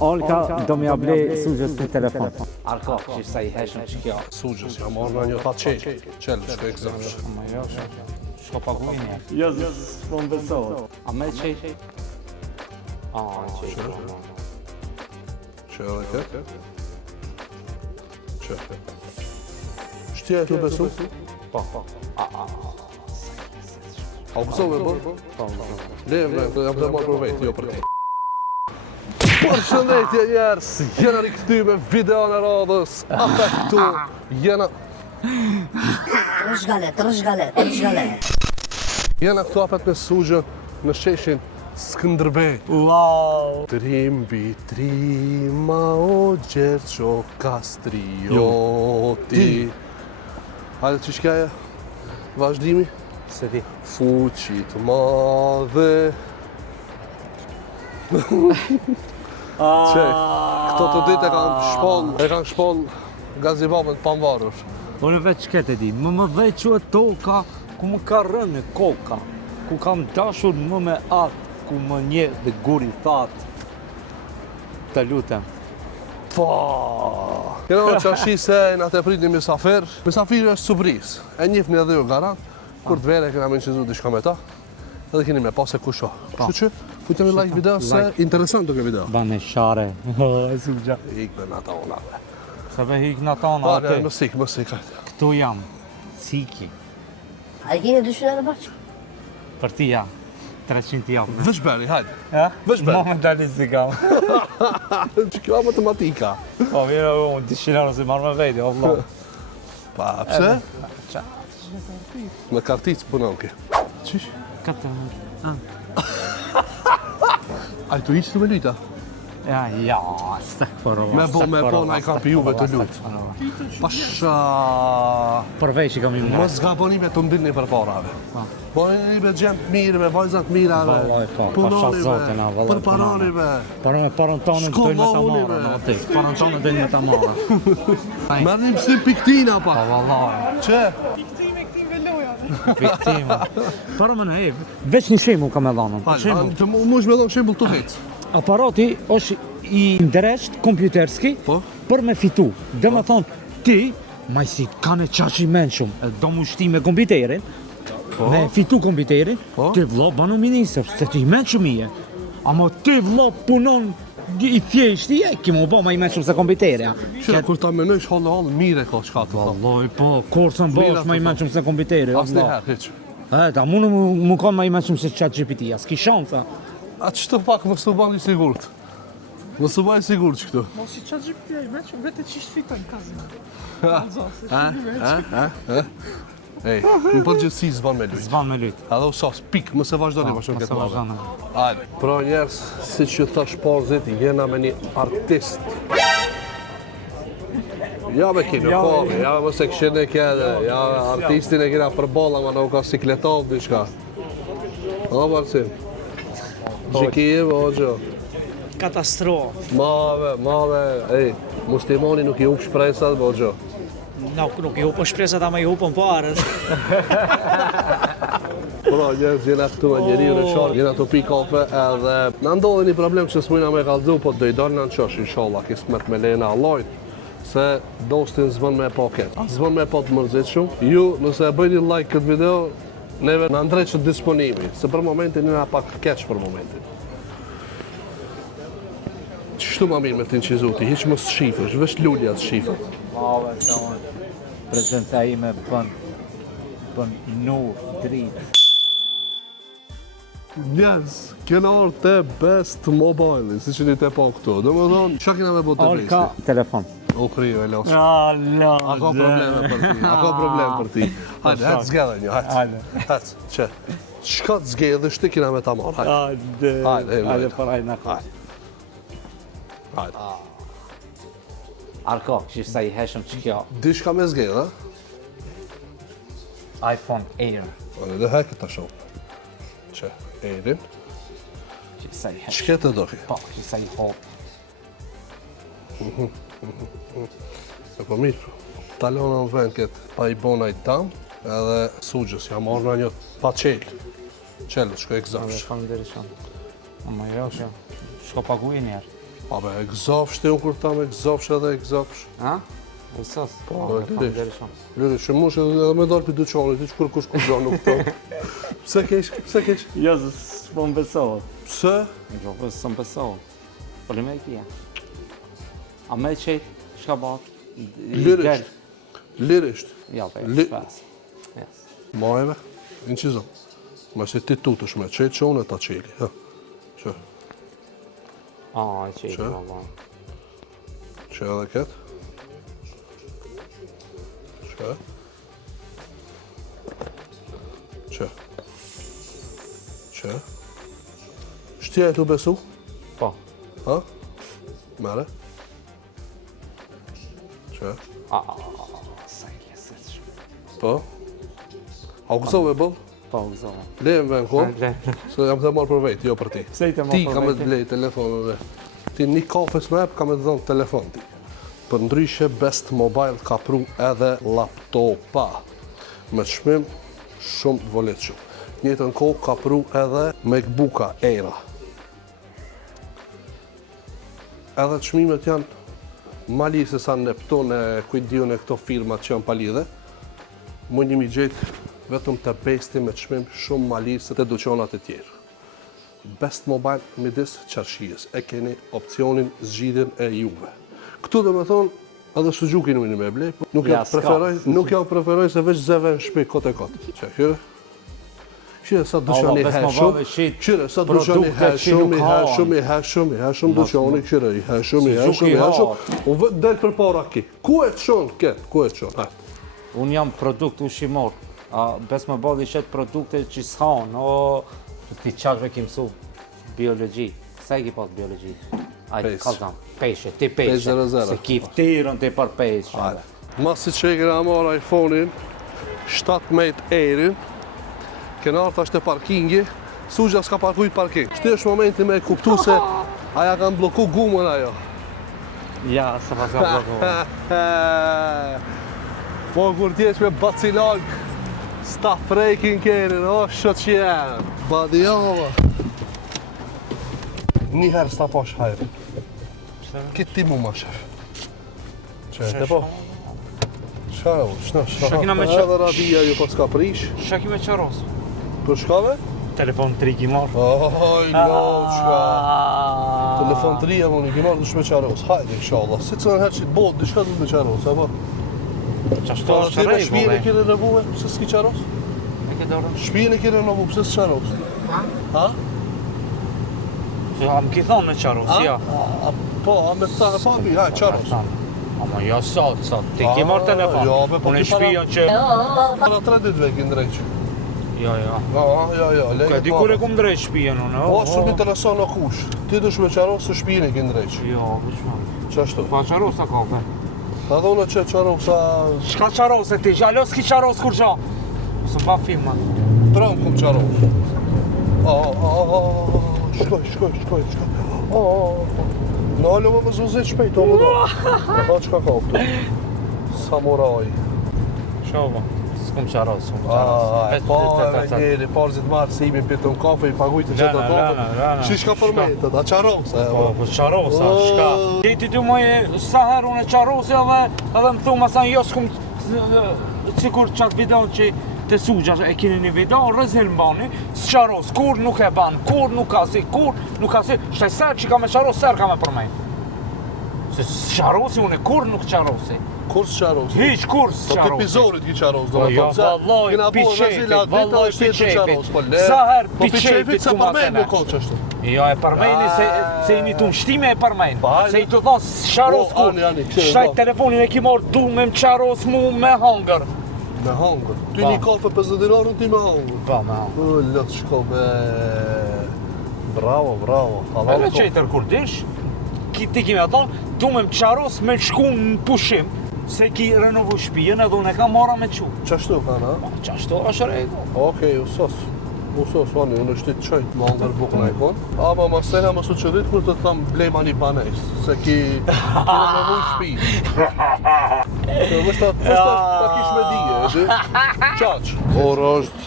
Olka do m'ja blej sugjës në telefon. Arko, që sa I heshëm që kjo. Sugjës, ja marrë në një pa qelë, shko e këzëmsh. Ma jo, shko paguj një. Jo, s'po më besohet. A me qej? A, qej. Që edhe këtë? Që? Shtje e të besu? Po. A u pësove bërë? Leve, jam të marrë për vetë, jo për ti. Përshëndetje njerës, jena rikëty me video në radhës, ata këtu, jena... Rëshgalet. Jena këtu apet me sugjën në sheshin Skënderbej. Wow! Trimbi, trima o gjerqo kastrioti. Hajde që shkjaja, vazhdimi, Se ti. fuqit madhe. Qej, këto të ditë e kanë shpon gazibabën të pamvarur. Unë veç këtë e di, më dhe që e toka, ku më ka rënë koka, ku kam dashur më me atë, ku më nje dhe guri thatë. Të lutem. Po. Kena në qashi se në të prit një misafir. Misafiri është surprizë. E njifni edhe ju garant. Kur të vere kena me nëqizu diçka me ta. Edhe keni me pas e kusho. Kështu që, futemi like video se interesant të ke video. Bane share. E sugja. Ikme në ata onave. Se ve hik në tona atë. Më sik, hajde. Këtu jam. Siki. A I keni dyshina në bashkë? Për ti jam. 300 jam. Veç beri, hajde. Ja? Veç beri. Mo me dali si kam. Që kjo a matematika. Po, mire unë, dishinarë si marrë me vejdi, o vlo. Pa, pse? Në karticë punon ke. Qish? 4. A i të ishtë me lyta? Ja, stekpërova. Me bo, na I kam për juve të lutë. Pasha... Përvej që kam i më. Mos zgaboni me të ndilni për parave. Bojni me gjemë të mirë, me vajzat të mirave. Vallaj, po, pasha zotin, a, vallaj, Për paronive. Për me parën tonë të dojnë me ta marë, Shkollovnive. në atë. Parën tonë të dojnë me ta marë. Merë një mësim piktina, pa. Po, vallaj, Që? viktima. Parën më në veç një shemull kam e dhanën. Për shemull, Të mu është me dhonë shembull të hecë. aparati është I ndresht kompjuterski Po? për me fitu. Dhe me thonë, ti, majsi kanë e qash I menshum, do mu shti me kompjuterin, me fitu kompjuterin, Po? ti vlo banu ministër, se ti I menshum I e. Amo ti vlo punon I thjeshti e, ki mu bo ma I menshum se kompjuterja. Që kur ta menojsh halë mire ka qka të thonë. Vallaj, po, korsën bosh ma I menshum se kompjuteri, o Asni vlo. herë, heq. Ta mu më kanë ma I menshum se ChatGPT-a, s'ki shansa. A që të pak më së bani sigurt? Më së bani sigurt që këtu. Mos I qatë GPT I meqëm, vete që ishtë fitojnë kazin. Ej, më përgjithsi zban me lujt. Zban me lyt. Edhe u sos, pik, më se vazhdoni më shumë Mos e këtë madhe. vazhdoni. Hajde. Pra njerës, si që thash parzit, jena me një artist. Ja me kine, po, ja më se këshin e kjede, ja artistin e kina për bolla, ma nuk ka sikletov diçka. O, Marcin. Gjikive, o gjo. Katastrofë. Mave, ej, muslimoni nuk I up shpresat, o gjo. Nuk I hupën shpresat ama I hupën parët. Pra, njerës jena këtu me njeri në sharë, jena të pi kafe edhe në ndodhe një problem që s'mujna me kalëzu, po të dojdonë në në qësh, inshallah, kismet me lejna Allahit, se dostin zbën me po ketë. Zbën me po të mërzit shumë. Ju, nëse e bëjni like këtë video, neve në ndrejqët disponimi, se për momentin njëna pak keq për momentin. Qështu ma mirë me të inqizuti, hiq më së shifësh, vesh lullja të shifët. Mave, që unë, prezenta ime bën nur, dritë. Njerës, kena orë te Best Mobile, si që një te po këtu. Do më thonë, qa kena me bo të Olka, telefon. O kriju e losë. Allah, A ka probleme për ti, a ka problem për ti. Hajde, hajtë zgedhe një, hajtë. Hajtë, që. Shka të zgedhe, shti kina me ta marë, hajtë. Hajde, paraj në kohë. Hajde. Arko, që sa I heshëm që kjo. Dishka me zgedhe, iPhone Air. Ane dhe hekë të shumë. Që, Erin, Që sa I heshëm. qke të doki? Po, që sa I hop. E po mirë, talona në vend këtë pa I bona I tam, edhe sugjës, ja marrë në një pa qelë. Qelë, shko e këzafsh. Falenderit shumë. Ama jo, shko paguaj njerë. A be, egzofsh ti unë kur ta me egzofsh edhe egzofsh. Ha? E sos. Po, Faleminderit shumë. Lëri, që mush edhe me dalë për dyqanit, ti qëkur kush kur nuk të. Pse kesh? Jo, s'po më besohet. Pse? Jo, po s'm besohet. Po me kia. A me qejt, çka bët? Lirisht. Ja, po, pas. Yes. Majve, incizon. Ma se ti tutësh me qejt që unë e ta qeli. Ha. Që? Ah, e qejt, Që? baba. Që edhe ketë? Që? Që? Që? Shtja e tu besu? Po. Ha? Mere? Që? Sa i leset shumë. Po? A u kësove e bëllë? Po, gëzova. Lejmë ven ko? Le. Se jam të marrë për vetë, jo për ti. Pse i të marrë Ti për ka me vete? të blej telefonën dhe. Ti një kafes me epë ka me të dhonë telefon ti. Për ndryshe Best Mobile ka pru edhe laptopa. Me çmim shumë të volitshëm. Njëtën kohë ka pru edhe MacBooka Aira. Edhe çmimet janë mali se sa Neptune, kujdiun e këto firmat që janë palidhe. Më një mi gjetë vetëm të besti me çmim shumë mali se të dyqanat e tjerë. Best Mobile midis qarshijës, e keni opcionin zgjidhjen e juve. Këtu do me thonë, edhe së gjukin unë me blej, po nuk ja preferoj se veç zeve në shpi kote kote. Që, hyre? Hyre, sa duqani heshum, hyre, sa duqani heshum, duqani, hyre, i heshum, u vët del për para ki. Ku e të shonë ketë, ku e të shonë? Unë jam produkt ushqimor. Bes më bëllë i shetë produkte që s'hanë, ti qashve ki mësu biologi. Sa i ki pas biologi? Ajde, kazan, peshe, ti peshe. 5-0-0. Se ki ftirën ti për peshe. Masi që e kena marrë iPhone-in, 17 Airin, kena arta është e parkingi, Sugja s'ka parkujt parking. Shti është momenti me kuptu se aja kanë bloku gumën ajo. Ja, se pas ka bloku. Po kur t'jesh me bacilag, sta frejkin kerin, o shët që jenë. Badijava. Njëherë sta posh hajrë. Kitë ti mu ma shef. Që e po? Sharo, Shakina me edhe radia ju po s'ka prish. Shaki me qaros. Për shkave? Telefon të rik i marrë. Oj, loqka. Telefon të rija më një ki marrë dush me qaros. Hajde, inshallah. Si të herë që të botë, dishka du me qaros, apo? Qashtu është Shpijën e regull, kire renovuhe, pëse s'ki qaros? e ke dorën. Shpijën e kire renovu, pëse s'qaros? Ha? A më ki thonë me qaros, ja. Po, a me të thane pa mi, haj, qaros. Ama jo sot, ti ki marrë telefon. jo, be, po Unë e ti para- shpijon që... Para 3 ditëve ki ndrejqë. Jo. Jo, lejë Ka di kur e kum drejt shpijen unë, Po, shumë intereson në kush. Ti dush me qaros se shpijën e ki ndrejqë. Jo, vëshma. Qashtu? Pa qaros ta kafe. Edhe unë që qaros sa... Shka qaros e ti, gjallo s'ki qaros kur gjo. Së pa filma. Tram kum qaros. Shkoj. Në alë më zuzit shpejt, o më do. Pa qka ka këtu? Samuraj. Shovo, s'kum qaros, Po, Evangeli, parzit marë se imi pitën kafe, i pagujtë që të topë. Rana. Shka përmetët, a qaros, Po qarosa, shka. Ti ty mu e sa herë unë e qarosja edhe më thumë asan jo s'kum cikur qatë videon që të Sugja e kini një video, rëzil më bani, s'qaros, kur nuk e ban, kur nuk ka si, shtaj ser që ka me qaros, ser ka me përmejn. Se s'qarosi unë, kur nuk qarosi. Kur s'qaros? Hiq, kur Po s'qarosi. të epizorit ki qaros, do Po më jo, tonë. valloj, piqefit, sa herë Po piqefit piqefit se ku ma përmejnë thene. në kohë qështu. Jo, e përmejni se imi tu në shtime e përmejnë. Pa, hajde. Se i të thonë qaros Po, kur. ani, kështu e Shtaj ba. telefonin e ki morë du me më qaros mu me hangër. Me hangër. Ty Pa. një kafe 50 dinarën, ti me hangër. Pa, me hangër. O, lëtë shko be... Bravo. E në qëjtër kur dish, ti ki me thonë, du me më qaros me shku në pushim, se ki renovu shpijen edhe unë e ka mora me qu. Qashtu kanë, ha? Po, qashtu është regu. Okej, usos, ani, unë është të qëjtë më angër bukën e ikonë. Ama masena më su qëdit kur të thamë blejma një banes, se ki renovu shpijë. Se vështë ta kish me dije, e di? Qaq. Orë është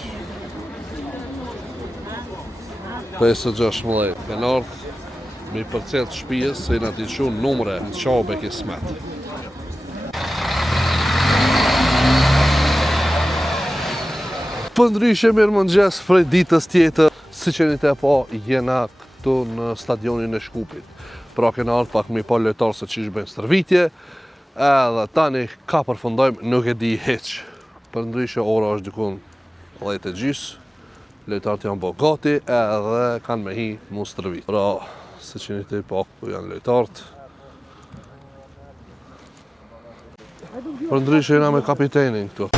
5:16. Kanë ardhë me i përcjell të shtëpisë se na ti shon numre në qabe kismet. Për ndryshe mirë mëngjes prej ditës tjetër, si që një të po jena këtu në stadionin e Shkupit. Pra kena ardhë pak me pa lojtarë se që ishë bëjnë stërvitje, edhe tani ka përfundojmë nuk e di heq. Për ndryshe ora është dikun 10:30, lojtarët janë bo gati edhe kanë me hi mu stërvit. Pra, si që një të po këtu janë lojtarët. Për ndryshe jena me kapitenin këtu.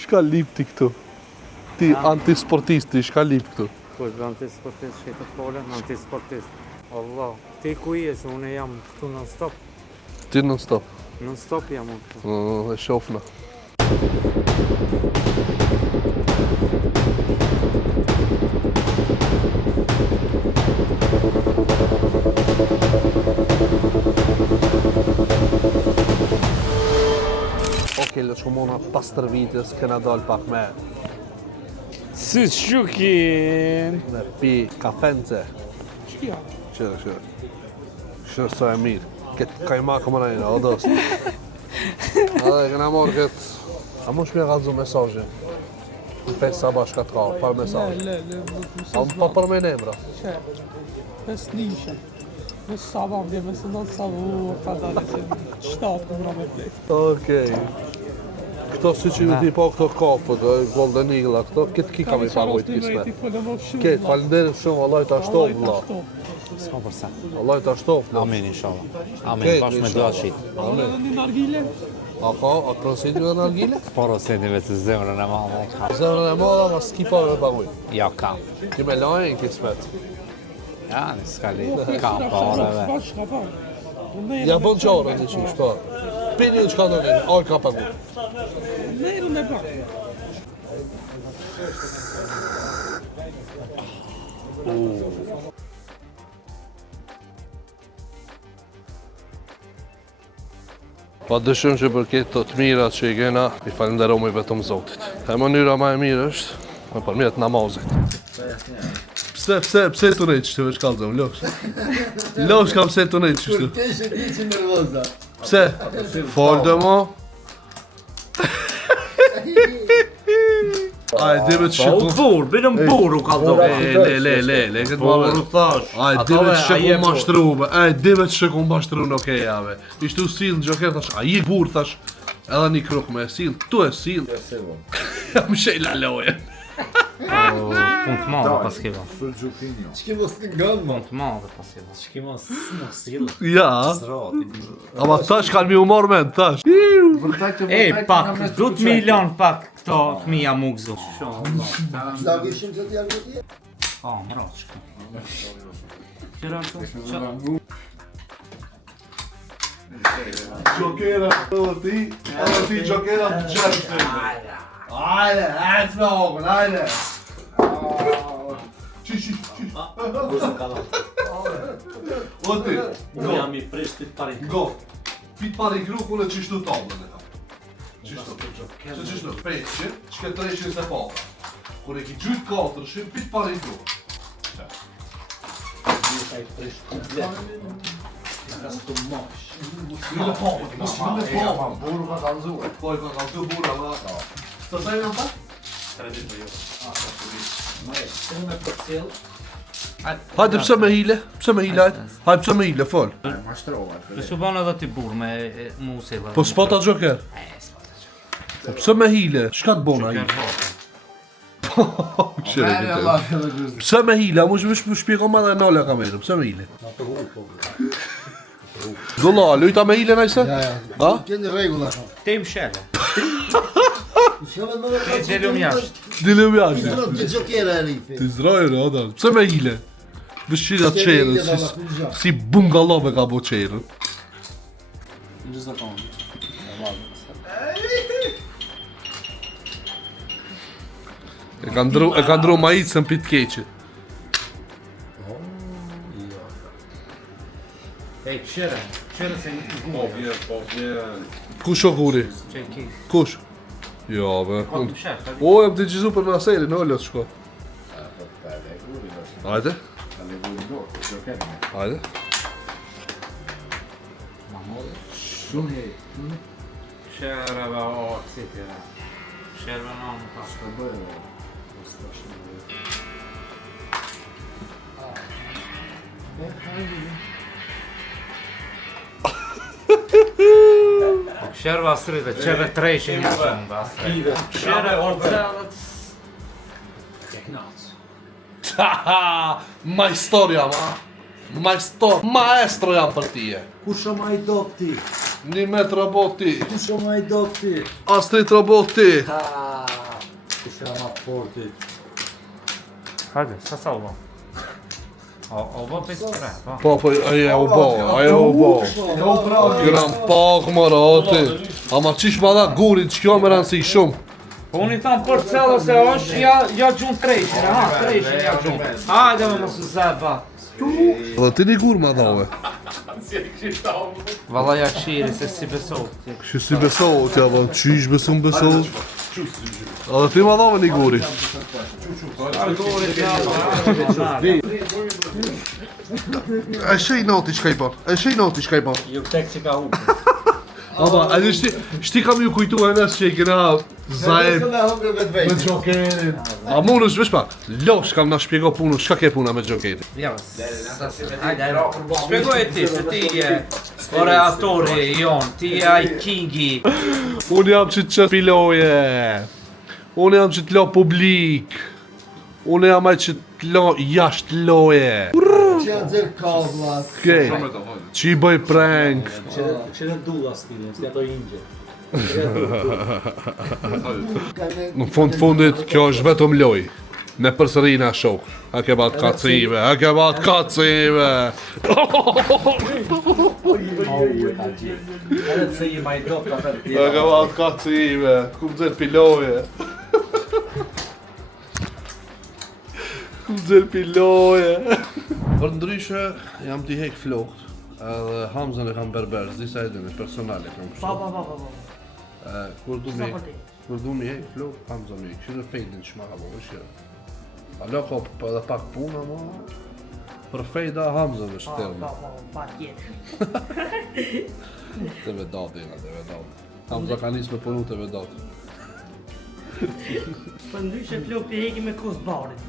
Shka lipti këtu? Ti antisportisti, shka lip këtu? Po, antisportist, që të folën, antisportist. Allah, ti ku je, se unë jam këtu non-stop. Ti non-stop? Non-stop jam unë këtu. E shofna. Okej, le shkomona pas stërvitjes, kena dal pak me Si shukin. me pi kafence. Shkia. Qërë. Qërë sa e mirë. Këtë kajmakë më najna, o dost. Edhe kena morë këtë... A mu shpje galzu mesajin? Në fejtë sa bashka të ka, par mesaj. A më pa për me nemra. Që, mes nishe, mes sabam dhe mes në savu, ka dalë se 7 këmra me plejtë. Okej. Këto si që ju ti po këto kafët, Golden Eagle, këto këtë ki kam i parojt kismet. Këtë, falenderit shumë, Allah i të ashtof, vla. 100%. Allah i të ashtof, vla. Amin, inshallah. Amin, Okej, bashkë me inshallah. dua shit. Edhe një nargile, A ka, a të pronsitin dhe nargile? Poro sendive të zemrën e madhe ka. Zemrën e moda, ma s'ki pa me paguj. Ja, kam. Ki me lajën kismet. Ja, në skali. Kam, pareve. bashka pa. Ja bon qarën një qish, pa. Pini në qka do një, aj ka paguj. Nerën e bak. Pa dëshëm që për këtë të mirat që i kena, i falenderojmë vetëm Zotit. E mënyra ma e mirë është, me përmjet namazit. Pse të nejtë qështu, veç kalëzëm, losh? Losh ka pse të nejtë qështu? Pse? Falë mo? Aj, dhe me të shikon... Burë, bidëm burë u ka do. Le, këtë ma Burë thash. Aj, dhe me të shikon mashtru, aj, dhe me të shikon mashtru në okej, jave. Ishtu sil në gjoker, thash, a i burë, thash, edhe një kruk me sil, tu e sil. Jam shejla lojen. Punë të madhe pas kiva. Ç'ke mos të gënë, Punë të madhe pas kiva. ç'ke mos në sillë. Ja, ama tash kanë mi umor me, tash. Pak, du të milion pak këto fëmija mu gëzu. Da gishim të t'ja gëti? Pa, më ratë shka. Qëra të Gjokera, edhe ti gjokera të gjeshtë. Ajde, hajtë me okën, ajde. Qish. O ti, go. Jam i prish të pari. Go. Pit pari kruku në qishtu tablën e ta. Qishtu, peqë, qke treshin se pata. Kur e ki gjyt 4-shin, pit pari kruku. Jam i prish komplet. Ka së të mosh. Mille papa, mille papa. Burru ka kalzuar. Po, ka kalzu burra, vla. Të sajnë në ta? Hajde pse me hile? Pse me hile hajde? Hajde pse me hile, fol. Kësu banë edhe ti burë me musi dhe. Po s'pata gjoker? Po pse me hile? Shka të bona hile? Pse me hile? A mu shmë shpjeko ma dhe nale kamerë, pse me hile? Zolla, lujta me hile najse? Ha? Keni regula. Te im shele. Shkëve më dhe Te delum jashtë. Dilem jashtë. Të gjokera e rifi. Ti zdrojnë, oda. Pse me hile? Dëshirat qerën, si bungalove ka bo qerën. E ka ndru majitësën pit keqit. Ej, këshire se një Kush o guri? që ki. Kush? Jo, be. Ka të shef, ka O, jam të gjizu për naseri, në ollot shko. Hajde. Hajde. këshire be o, citi be. Këshire be në në pas. Këshire be asrit, qeve trejshin një shumë be asrit. Këshire orcelët. Majstoria, ma. Maestro jam për tije. Kush o ma i dop ti? 1 metr robot ti. Kush o ma i dop ti? Astrit robot ti. Kush o ma forti? Hajde, sa u bo? O bo 53, po. Po, aje u bo. Gram pak marati. Ama qish ma da gurit që kjo më rëndësi shumë. Po unë i thamë për cellë se është, ja gjunë trejshin, trejshin ja gjunë. Hajde me mësë zeba. Dhe ti një gur ma dhove. Valla ja këshiri se si besot. Që si besohet, ja dhe qish besohet. A dhe ti ma dhove një guri. E shej noti qka i bon. Ju tek që ka hupe. Aba, a dhe shti kam ju kujtu e nësë që i kena zaeb me gjokerin. A mu nësh vesh pa, losh kam na shpjego punu, shka ke puna me gjokerin? Ja, hajde, shpjegoj ti, se ti je oreatori jon, ti je ai kingi. Unë jam që të piloje, unë jam që të lo publik, unë jam ai që të lo jasht loje. Që janë zërë kavlat. Kej, që i bëj prank. Këshire dula stilin, s'ka to ingje. Në fundit, kjo është vetëm loj. Ne përsërina shok. A ke bat kacive, a ke bat kacive. Edhe pse i ma i dop ka për A tjera. ke bat kacive, ku më zërë piloje. Ku më zërë piloje. Për ndryshe, jam t'i hek flokt. Edhe Hamzën e kam berber, disa e dini, personale kam kështu. Kur du mi hek flokt, Hamzën mi hek. Shire fejdin që ma ka bo, shire. Alo ko edhe pak puna, ma. Për fejda Hamzën është termë. Të vedat, Ina, të vedat. Hamza ka njës me punu të vedat. Për ndryshe flok të heki me kostë barit.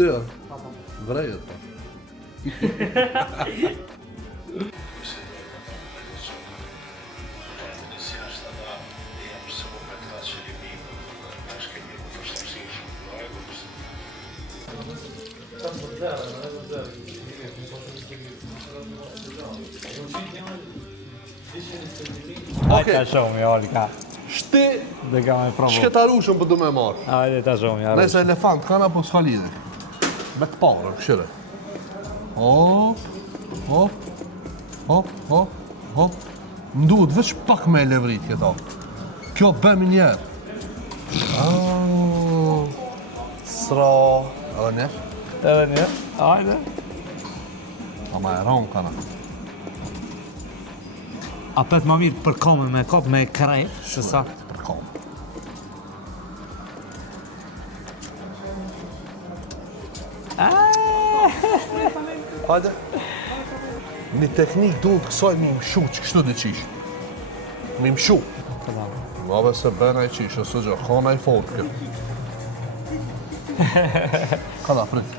Të ja, vrejet pa. Hajde ta shohim, Olka. Shti, Dhe ka me provu. shketarushën për du me marrë. Hajde ta shohim, ja. Nëse elefant kanë apo s'ka lidhe. Me të parë, këshire. Hop, hop, hop, hop, hop. Më duhet veç pak me levrit këta. Kjo bëmi njerë. Sra. Edhe ne? Edhe një. Hajde. Ama e ronë kana. A pet ma mirë për kome me kop me krejt, se sa. Për kom. Hajde. Një teknik duhet kësoj mi mshu që kështu dhe qish. Mi mshu. Mave se bëna i qish, ose gjë, kona i fort kjo. Ka da, prit.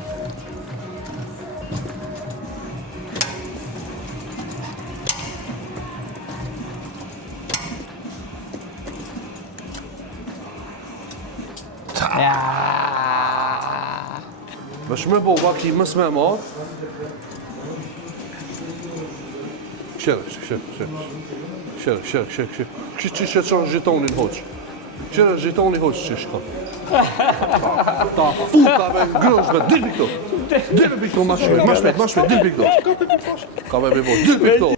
Më shme bo, vaki, mës me ma. Këshere. Kështë që zhitonin hoq. Këshere zhitoni hoq që shka. Ta futa me grënshme, dilbi këto. Dilbi këto, ma shpet, dilbi këto. Ka me bo, dilbi këto.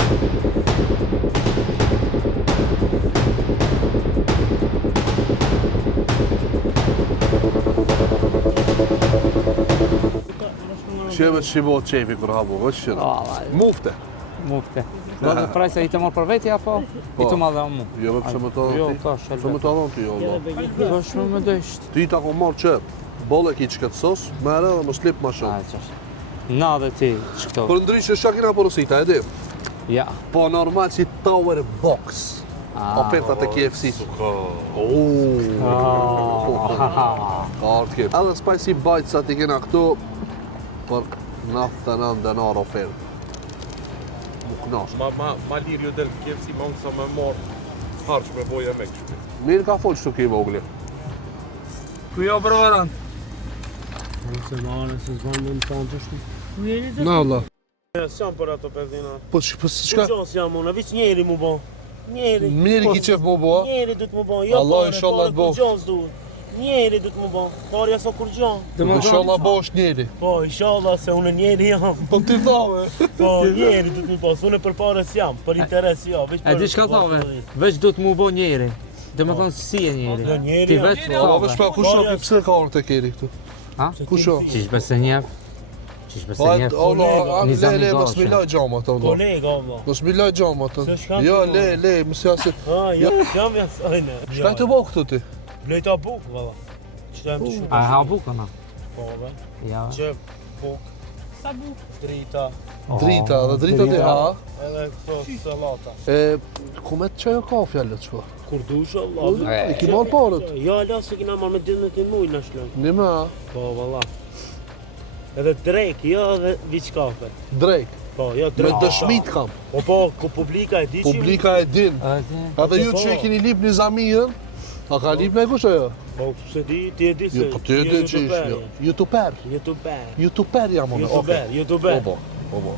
Sheve që i bo qefi kër habo, vë që qëra. Mufte. Mufte. Do të praj se i të morë për veti apo? I të madhe mu? Jo, pse më të Jo, dhon ti? ka Pse më shelbet. të dhon ti, Allah? Do shumë më dësht. Ti ta ko marrë qëtë, bolle ki qëtë sos, mere dhe më slip ma shumë. A, qështë. Na dhe ti, që këto. Për ndryshë shka kina porosita, e di? Ja. Po normal si Tower Box. Ofertat e KFC. Ka ardhë kip. Edhe spicy bites ati kena këtu për 99 denar ofertë. Mu knash. Ma lirë ju del KFC ma unë sa me morë harç me boja me kështu. Mirë ka folë shtu ki vogli. Ku jo broveran? Na valla. S'jam për ato pezina. Po shka? Gjos jam unë, viç njeri mu bo. Njeri. Mirë ki qef bo bo, a? Njeri du të mu bo. Jo Allah, pare, inshallah pare të bosh. kur gjos duhet. Njeri du të mu bo. Parja sa kur gjon. Inshallah bo është njeri. Po, inshallah se unë njeri jam. Po ti thave. Po, njeri du të mu bo. Unë për parës jam, për interes jo. E di shka thove? Veç du të mu bo njeri. Dhe më thonë si e njeri. Jo, njeri Ti jam. veç Allah vesh thove. pa ku shoki pse ka orë të keri këtu? Ha? Ku shoki? Qish bese njef? Qish bese Po, njef? Allah, Nizami le, Gashi. mos mi laj gjamat, Allah. Kolega, Allah. Mos mi laj gjamat. Se shka Jo, të le, mos jasit. Jo, jam jasajnë. Shka të bo këtu ti? Blejta buk, valla. Qëta jam të shumë. A ha bukë na? Po, be. Ja. Qep, buk, Sa buk. drita, Drita, dhe drita ti ha. edhe këto salata. E, ku me të qajo ka fjallet shko? Kur dush, Allah. I ki marrë parët? Ja, la se kina marrë me 12 muj në shlëm. Një me ha. Po, valla. Edhe drejk, jo edhe viç kafe. Drejk. Po, jo Me drejk. dëshmit kam. Po, ku publika e di që... Publika e din. Edhe ju që e keni lip një zamirën, a ka lip në e kush ajo? Po, se di, ti e di se... Jo, po ti e di që ish, jo. YouTuber. YouTuber. YouTuber jam unë, YouTuber, YouTuber. Po.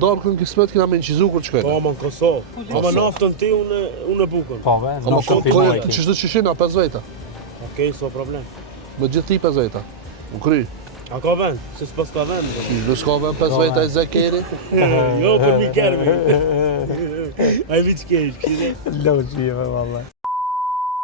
Dorkën kismet kina me në qizu kur qkojnë. Po, ma në Kosovë. Ama naftën ti, unë e bukën. Po, be. Ama Nuk konfirmoj ki. qështë të qishina 5 veta? Okej, so problem. Me gjithë ti 5 veta. Më kry. A ka vend? Se s'pas ka vend. Nës ka ven 5 veta i zekeri. Jo, për mi kermi. Ai viç kesh, kështu. Logjime, valla.